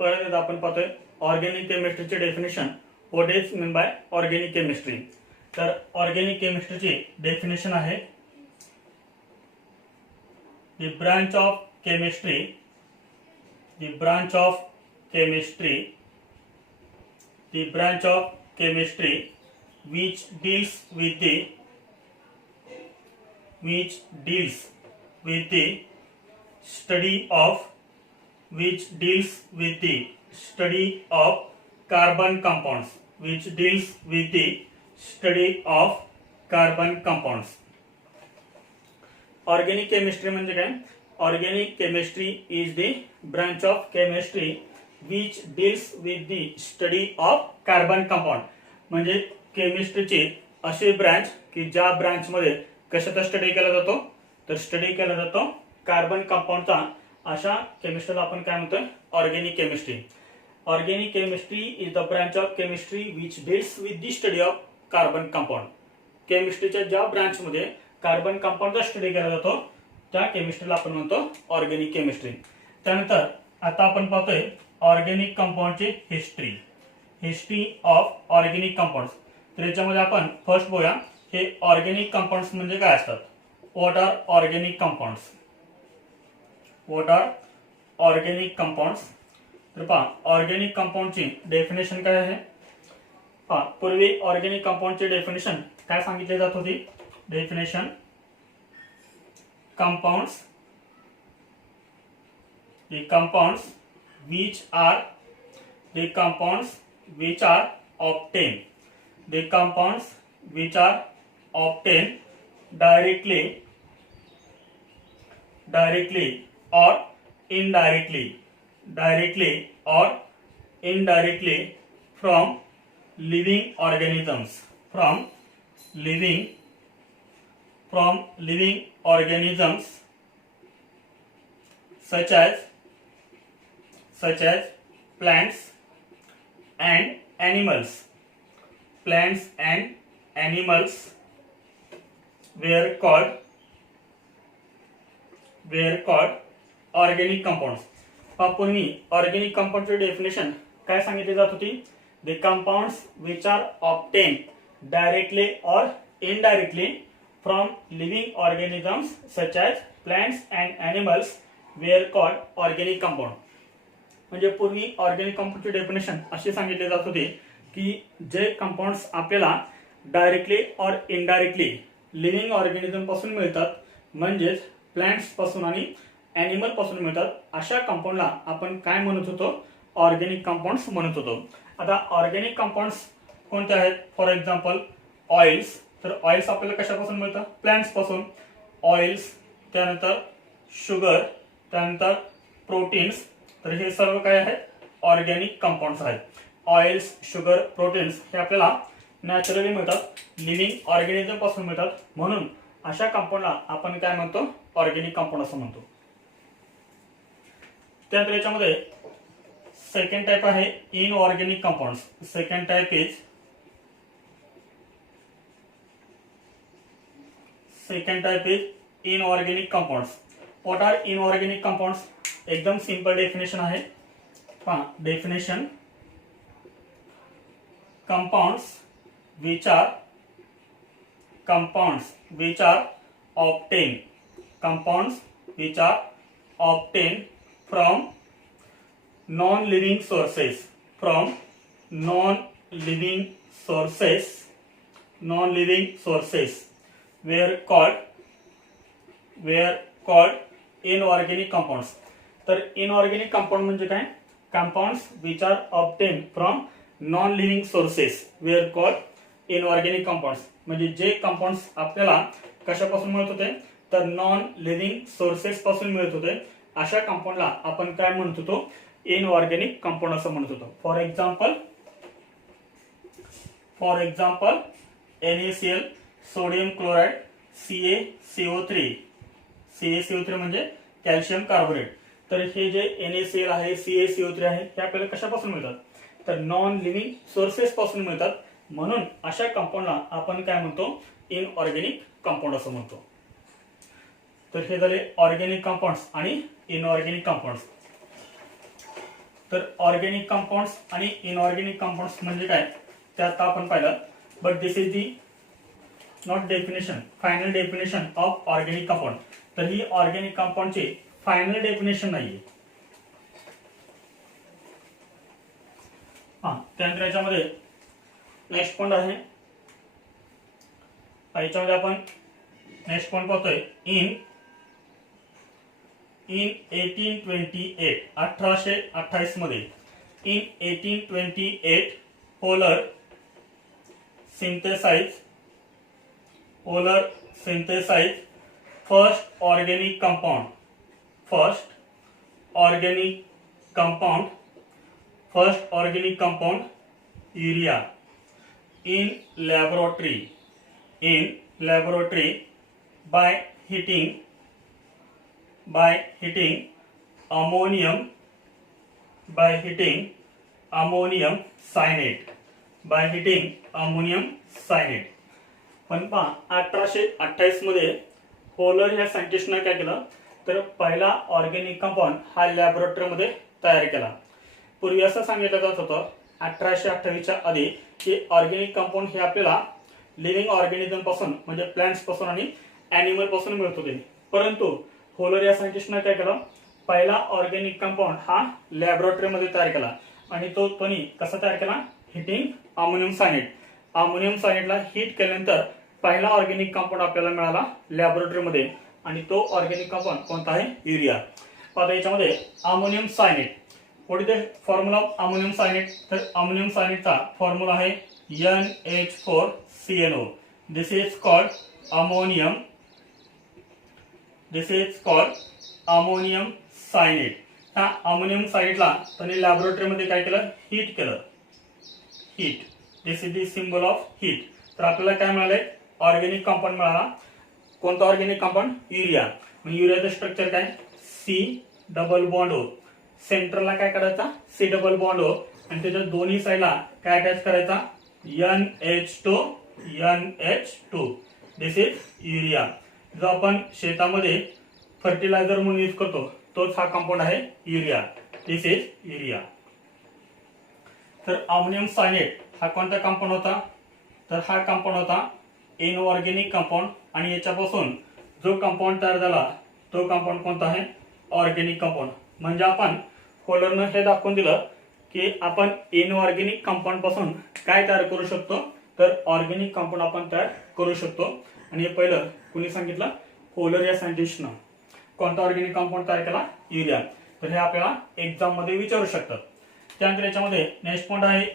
परत आपण पाहतोय ऑर्गेनिक केमिस्ट्रीचे definition. What is mean by organic chemistry. तर ऑर्गेनिक केमिस्ट्रीची डेफिनेशन आहे the branch of chemistry which deals with the study of carbon compounds. Organic chemistry म्हणजे काय? Organic chemistry is the branch of chemistry which deals with the study of carbon compound. म्हणजे केमिस्ट्रीची अशी branch की ज्या branch मध्ये कशाचा study केला जातो? तर स्टडी केला जातो कार्बन कंपाऊंडचा. अशा केमिस्ट्रीला आपण काय म्हणतोय? Organic chemistry. Organic chemistry is the branch of chemistry which deals with the study of carbon compound. केमिस्ट्रीच्या ज्या ब्रांच मध्ये कार्बन कंपाऊंडचा स्टडी केला जातो त्या केमिस्ट्रीला आपण म्हणतो ऑर्गेनिक केमिस्ट्री. त्यानंतर आता आपण पाहतोय ऑर्गेनिक कंपाऊंडची हिस्ट्री ऑफ ऑर्गेनिक कंपाऊंड्स. तर याच्यामध्ये आपण फर्स्ट बघूया हे ऑर्गेनिक कंपाऊंड्स म्हणजे काय असतात. What are organic compounds. तर पहा ऑर्गेनिक कंपाऊंडची डेफिनेशन काय आहे. पहा पूर्वी ऑर्गेनिक कंपाऊंडची डेफिनेशन काय सांगितली जात होती. Definition compounds which are obtained directly or indirectly from living organisms such as plants and animals were called organic compounds. पूर्वी ऑर्गेनिक कंपाऊंडची डेफिनेशन काय सांगितली जात होती. The compounds which are obtain directly और indirectly from living organisms such as plants and animals were called organic compound. म्हणजे पूर्वी organic कंपाऊंडची definition अशी सांगितली जात होती की जे कंपाऊंड्स आपल्याला डायरेक्टली और इनडायरेक्टली लिव्हिंग ऑर्गॅनिझम पासून मिळतात म्हणजेच प्लांट्स पासून आणि एनिमल पासून मिळतात अशा कंपाऊंडला आपण काय म्हणत होतो. ऑर्गेनिक कंपाऊंड्स म्हणत होतो. आता ऑर्गेनिक कंपाऊंड्स कोणते आहेत. For example oils. तर ऑइल्स आपल्याला कशापासून मिळतं. प्लांट्स पासून. ऑइल्स त्यानंतर शुगर त्यानंतर प्रोटीन्स. तर हे सर्व काय आहेत ऑर्गेनिक कंपाऊंड्स आहेत. ऑइल्स शुगर प्रोटीन्स हे आपल्याला नॅचरली मिळतात लिव्हिंग ऑर्गॅनिझम पासून मिळतात म्हणून अशा कंपाऊंडला आपण काय म्हणतो ऑर्गेनिक कंपाऊंड असं म्हणतो. त्यानंतर याच्यामध्ये सेकंड टाइप आहे inorganic compounds. Second type is inorganic compounds. What are inorganic compounds? एकदम सिंपल डेफिनेशन आहे. पहा definition compounds which are obtained from non-living sources were called inorganic compounds. तर inorganic compound म्हणजे काय. compounds which are obtained from non-living sources were called inorganic compounds. म्हणजे जे compounds आपल्याला कशापासून मिळत होते तर नॉन लिव्हिंग सोर्सेस पासून मिळत होते अशा कंपाऊंडला आपण काय म्हणत होतो इनऑर्गेनिक कंपाऊंड असं म्हणत होतो. For example NaCl sodium chloride CaCO3 म्हणजे कॅल्शियम कार्बोनेट. तर हे जे NaCl आहे CaCO3 आहे हे आपल्याला कशापासून मिळतात तर नॉन लिव्हिंग सोर्सेस पासून मिळतात म्हणून अशा कंपाऊंडला आपण काय म्हणतो इनऑर्गेनिक कंपाऊंड असं म्हणतो. तर हे झाले ऑर्गेनिक कंपाऊंड्स आणि इनऑर्गेनिक कंपाऊंड्स. तर ऑर्गॅनिक कंपाऊंड्स आणि इनऑर्गॅनिक कंपाऊंड्स म्हणजे काय ते आता आपण पाहिलं. But this is the not definition, final definition of organic compound. तर ही ऑर्गॅनिक कंपाऊंडची फायनल डेफिनेशन नाहीये. त्यानंतर याच्यामध्ये नेक्स्ट पॉइंट आहे. याच्यामध्ये आपण नेक्स्ट पॉइंट पाहतोय. इन 1828 1828 मध्ये in 1828 polar synthesize first organic compound urea in laboratory by heating ammonium cyanide. पण पहा 1828 मध्ये पोलर ह्या सायंटिस्टने काय केलं तर पहिला ऑर्गॅनिक कंपाऊंड हा लॅबोरेटरीमध्ये तयार केला. पूर्वी असं सांगितलं जात होतं 1828 च्या आधी की ऑर्गॅनिक कंपाऊंड हे आपल्याला लिव्हिंग ऑर्गॅनिझम पासून म्हणजे प्लांट्स पासून आणि ॲनिमल पासून मिळत होते. परंतु पोलर या सायंटिस्टने काय केलं पहिला ऑर्गॅनिक कंपाऊंड हा लॅबोरेटरीमध्ये तयार केला आणि तो कसा तयार केला हिटिंग अमोनियम सायनाइड. अमोनियम सायनाइडला हीट केल्यानंतर पहिला ऑर्गॅनिक कंपाऊंड आपल्याला मिळाला लॅबोरेटरीमध्ये आणि तो ऑर्गॅनिक कंपाऊंड कोणता आहे युरिया. आता याच्यामध्ये ammonium cyanide what is the formula of ammonium cyanide. तर अमोनियम सायनाइडचा फॉर्म्युला आहे NH4CnO. This is called ammonium cyanide. ह्या अमोनियम सायनाइडला त्यांनी लॅबोरेटरीमध्ये काय केलं हीट केलं. This is the symbol of heat. तर आपल्याला काय मिळाले ऑर्गॅनिक कंपाऊंड मिळाला. कोणता ऑर्गॅनिक कंपाऊंड युरिया. युरियाचं स्ट्रक्चर काय C+O. सेंटरला काय करायचा C+O आणि त्याच्या दोन्ही साईडला काय अटॅच करायचा NH2. This is urea. जो आपण शेतामध्ये फर्टिलायझर म्हणून यूज करतो तोच हा कंपाऊंड आहे युरिया. This is urea. तर अमोनियम सायनाइड हा कोणता कंपाऊंड होता तर हा कंपाऊंड होता इनऑर्गॅनिक कंपाऊंड आणि याच्यापासून जो कंपाऊंड तयार झाला तो कंपाऊंड कोणता आहे ऑर्गॅनिक कंपाऊंड. म्हणजे आपण पोलरनं हे दाखवून दिलं की आपण इनऑर्गॅनिक कंपाऊंड पासून काय तयार करू शकतो तर ऑर्गॅनिक कंपाऊंड आपण तयार करू शकतो. आणि हे पहिलं कुणी सांगितलं पोलर या सायंटिस्टनं. कोणता ऑर्गॅनिक कंपाऊंड तयार केला युरिया. तर हे आपल्याला एक्झाम मध्ये विचारू शकतात. त्यानंतर याच्यामध्ये नेक्स्ट पॉइंट आहे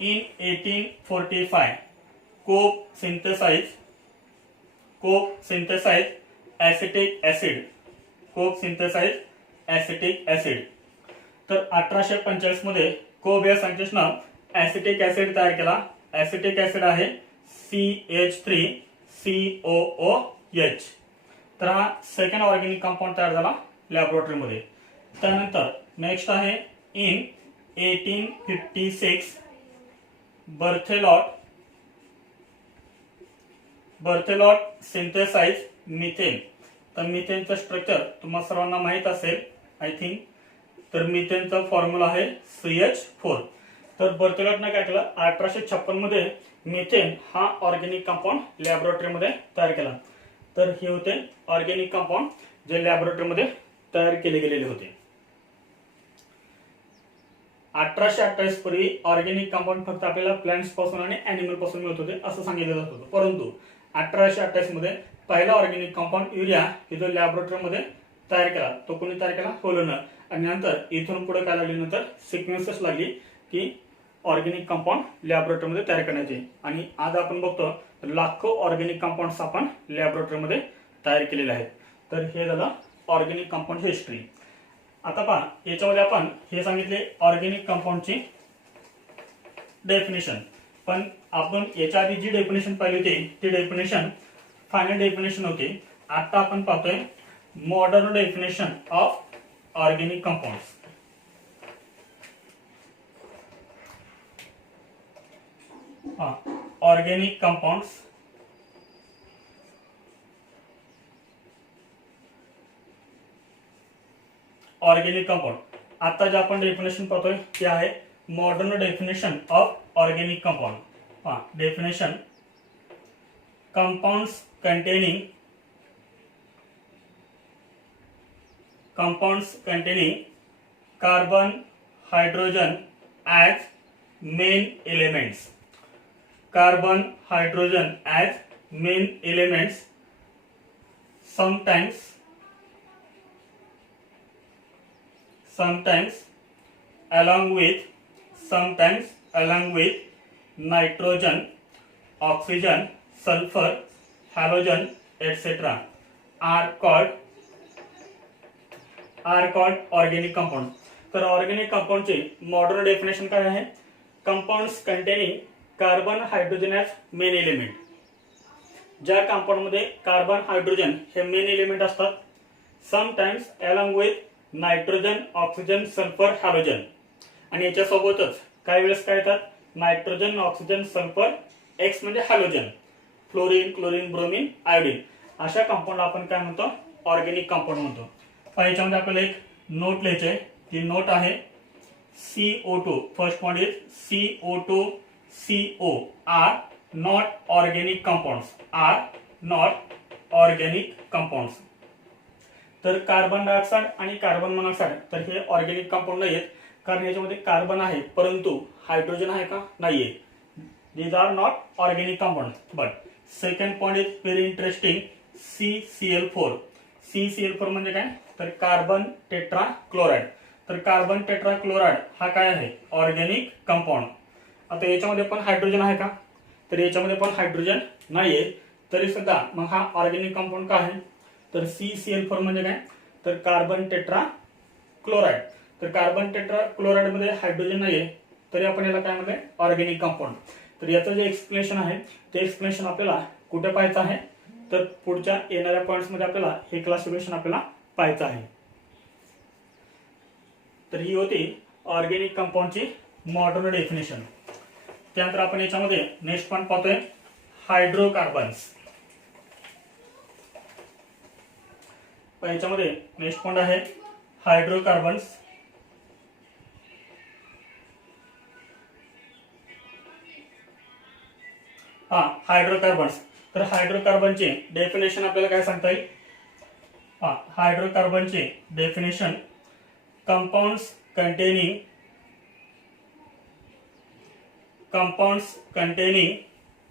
इन 1845 कोक सिंथेसाइज ऍसिटिक ऍसिड. तर 1845 मध्ये कोब या सायंटिस्टनं ऍसिटिक ऍसिड तयार केला. ऍसिटिक ऍसिड आहे CH3COOH. तर हा सेकंड ऑर्गॅनिक कंपाऊंड तयार झाला लॅबोरेटरीमध्ये. त्यानंतर नेक्स्ट आहे इन 1856 बर्थेलॉट सिंथेसाइज मिथेन. तर मिथेनचं स्ट्रक्चर तुम्हाला सर्वांना माहित असेल आय थिंक. तर मिथेनचा फॉर्म्युला आहे CH4. तर बर्थेलॉटने काय केलं 1856 मध्ये मिथेन हा ऑर्गॅनिक कंपाऊंड लॅबोरेटरीमध्ये तयार केला. तर हे होते ऑर्गॅनिक कंपाऊंड जे लॅबोरेटरीमध्ये तयार केले गेलेले होते. 1828 पूर्वी ऑर्गॅनिक कंपाऊंड फक्त आपल्याला प्लांट्स पासून आणि ॲनिमल पासून मिळत होते असं सांगितलं जात होतं. परंतु 1828 मध्ये पहिला ऑर्गॅनिक कंपाऊंड युरिया हे जो लॅबोरेटरीमध्ये तयार केला तो कोणी तयार केला पोलरनं. आणि नंतर इथून पुढे काय लागली नंतर सिक्वेन्सेस लागली की ऑर्गॅनिक कंपाऊंड लॅबोरेटरीमध्ये तयार करण्याचे. आणि आज आपण बघतो लाखो ऑर्गॅनिक कंपाऊंड्स आपण लॅबोरेटरीमध्ये तयार केलेले आहेत. तर हे झालं ऑर्गॅनिक कंपाऊंड हिस्ट्री. आता पहा याच्यामध्ये आपण हे सांगितले ऑर्गॅनिक कंपाऊंडची डेफिनेशन. पण आपण याच्या आधी जी डेफिनेशन पाहिली होती ती डेफिनेशन फायनल डेफिनेशन होती. आता आपण पाहतोय modern definition of organic compounds. Organic compounds organic compound. आता जे आपण डेफिनेशन पाहतोय ते आहे modern definition of organic compound. Definition compounds containing carbon hydrogen as main elements. Carbon hydrogen as main elements, sometimes along with nitrogen, oxygen, sulfur, halogen, etc. are called organic compounds. तर organic कंपाऊंडचे modern definition काय आहे? Compounds containing carbon hydrogen as main element. ज्या compound मध्ये carbon hydrogen हे main element असतात. Sometimes along with nitrogen, oxygen, sulphur, halogen. आणि याच्या सोबतच काही वेळेस काय येतात? नायट्रोजन, ऑक्सिजन, सल्फर, एक्स म्हणजे halogen, fluorine, chlorine, bromine, iodine. अशा कंपाऊंड आपण काय म्हणतो? ऑर्गेनिक कंपाऊंड म्हणतो. याच्यामध्ये आपल्याला एक नोट लिहायची आहे. ती नोट आहे CO2. First point is CO2, CO are not organic compounds. तर कार्बन डायऑक्साइड आणि कार्बन मोनॉक्साइड तर हे ऑर्गेनिक कंपाऊंड नाही आहेत, कारण याच्यामध्ये कार्बन आहे परंतु हायड्रोजन आहे का? नाहीये. These are not organic compounds. But second point is very interesting. CCl4. CCl4 म्हणजे काय? तर कार्बन टेट्रा क्लोराइड. तर कार्बन टेट्रा क्लोराइड हा काय आहे? Organic compound. आता याच्यामध्ये पण हायड्रोजन आहे का? तर याच्यामध्ये पण हायड्रोजन नाहीये, तरी सुद्धा मग हा ऑर्गेनिक कंपाऊंड का आहे? तर CCl4 म्हणजे काय? तर कार्बन टेट्रा क्लोराइड. तर कार्बन टेट्रा क्लोराइड मध्ये हायड्रोजन नाहीये, तरी आपण याला काय म्हणतो? Organic compound. तर याचं जे एक्सप्लेनेशन आहे ते एक्सप्लेनेशन आपल्याला कुठे पाहायचं आहे? तर पुढच्या येणाऱ्या पॉइंट्स मध्ये आपल्याला हे क्लासिफिकेशन आपल्याला पाहायचं आहे. तर ही होती ऑर्गेनिक कंपाऊंडची मॉडर्न डेफिनेशन. त्यानंतर आपण याच्यामध्ये नेक्स्ट पॉइंट पाहतोय हायड्रोकार्बन्स. याच्यामध्ये नेक्स्ट पॉइंट आहे हायड्रोकार्बन्स. हायड्रोकार्बन्स. तर हायड्रोकार्बनचे डेफिनेशन आपल्याला काय सांगता येईल? हायड्रोकार्बनचे definition compounds containing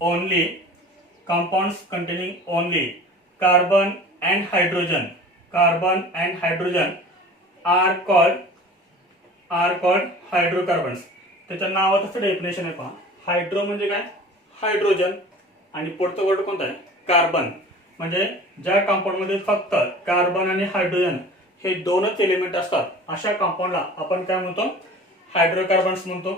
only carbon and hydrogen are called hydrocarbons. त्याच्या नावातच डेफिनेशन आहे पहा. हायड्रो म्हणजे काय? हायड्रोजन आणि पुढचं वर्ड कोणता आहे? कार्बन. म्हणजे ज्या कंपाऊंड मध्ये फक्त कार्बन आणि हायड्रोजन हे दोनच एलिमेंट असतात अशा कंपाऊंडला आपण काय म्हणतो? हायड्रोकार्बन्स म्हणतो.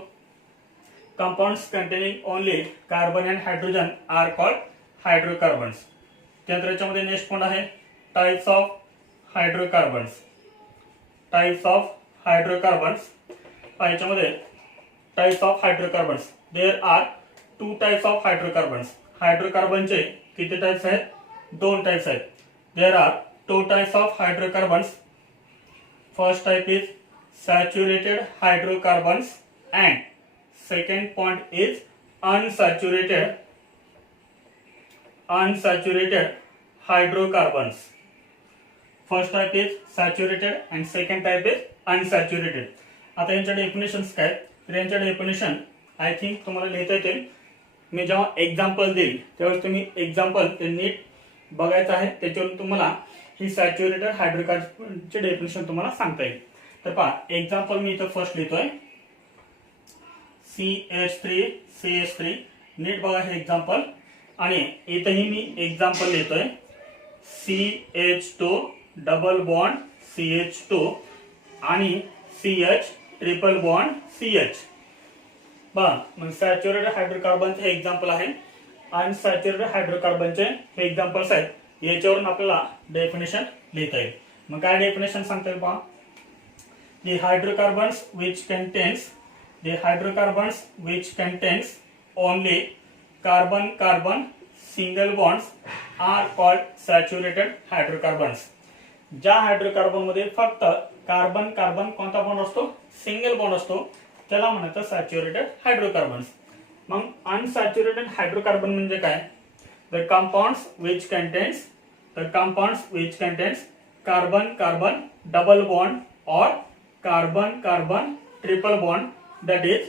Compounds containing only carbon and hydrogen are called hydrocarbons. त्यानंतर याच्यामध्ये नेक्स्ट पॉइंट आहे टाइप्स ऑफ हायड्रोकार्बन्स. याच्यामध्ये types of hydrocarbons. There are 2 types of hydrocarbons. हायड्रोकार्बनचे किती टाइप्स आहेत? 2 टाइप्स आहेत. There are 2 types of hydrocarbons. First type is saturated hydrocarbons and second point is unsaturated hydrocarbons. First type is saturated and second type is unsaturated. आता यांच्या definitions काय? तर यांच्या definition I think तुम्हाला लिहिता येतील. मी जेव्हा एक्झाम्पल देईल त्यावेळेस तुम्ही एक्झाम्पल ते नीट बघायचं आहे, त्याच्यावरून तुम्हाला ही सॅच्युरेटेड हायड्रोकार्बनचे डेफिनेशन तुम्हाला सांगता येईल. तर पहा एक्झाम्पल मी इथं फर्स्ट लिहितोय CH3CH3. नीट बघा हे एक्झाम्पल. आणि इथंही मी एक्झाम्पल लिहितोय CH2 डबल बॉन्ड CH2 आणि CH ट्रिपल बॉन्ड CH. मग सॅच्युरेटेड हायड्रोकार्बनचे हे एक्झाम्पल आहे. अनसॅच्युरेटेड हायड्रोकार्बनचे हे एक्झाम्पल्स आहेत. याच्यावरून आपल्याला डेफिनेशन लिहिता येईल. मग काय डेफिनेशन सांगता येईल पहा. The hydrocarbons which contains only carbon single bonds are called saturated hydrocarbons. ज्या हायड्रोकार्बन मध्ये फक्त कार्बन कार्बन कोणता बॉन्ड असतो, सिंगल बॉन्ड असतो, त्याला म्हणतात सॅच्युरेटेड हायड्रोकार्बन्स. मग अनसॅच्युरेटेड हायड्रोकार्बन म्हणजे काय? The compounds which contains carbon carbon double bond और carbon carbon triple bond, that is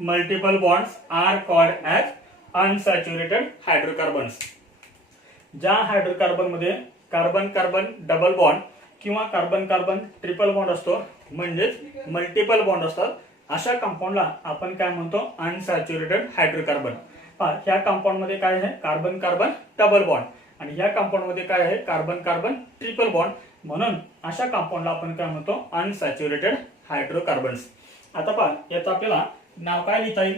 multiple bonds, are called as unsaturated hydrocarbons. ज्या हायड्रोकार्बन मध्ये कार्बन कार्बन डबल बॉन्ड किंवा कार्बन कार्बन ट्रिपल बॉन्ड असतो, म्हणजेच multiple bond असतात, अशा कंपाऊंडला आपण काय म्हणतो? Unsaturated hydrocarbon. ह्या कंपाऊंड मध्ये काय आहे? कार्बन कार्बन डबल बॉन्ड, आणि ह्या कंपाऊंड मध्ये काय आहे? Carbon carbon triple bond. म्हणून अशा कंपाऊंडला आपण काय म्हणतो? Unsaturated hydrocarbons. आता पहा, याचं आपल्याला नाव काय लिहिता येईल?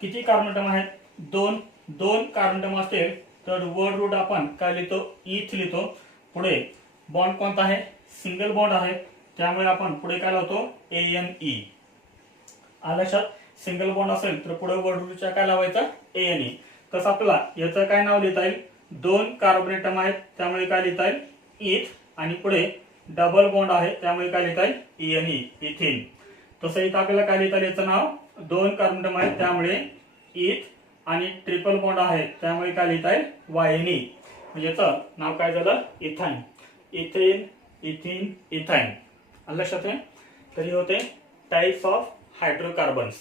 किती कार्बन अटम आहेत? दोन कार्बन अटम असतील तर वर्ड रूट आपण काय लिहितो? इथ लिहितो. पुढे बॉन्ड कोणता आहे? सिंगल बॉन्ड आहे, त्यामुळे आपण पुढे काय लावतो? ANE. लक्षात, सिंगल बॉन्ड असेल तर पुढे वर्ड रूटच्या काय लावायचं? ANE. तसं आपल्याला याचं काय नाव लिहिता येईल? 2 कार्बन अटम आहेत, त्यामुळे काय लिहिता येईल? इथ. आणि पुढे डबल बॉन्ड आहे, त्यामुळे काय लिहिता येईल? ENE, इथिन. तसं इथं आपल्याला काय लिहिता येईल? याचं नाव 2 कार्बन अटम आहेत, त्यामुळे इथ, आणि ट्रिपल बॉन्ड आहे, त्यामुळे काय लिहिता येईल? YNE. म्हणजे याचं नाव काय झालं? इथाइन. Ethane, इथिन, ethyne. लक्षात आहे? तरी होते टाइप्स ऑफ हायड्रोकार्बन्स.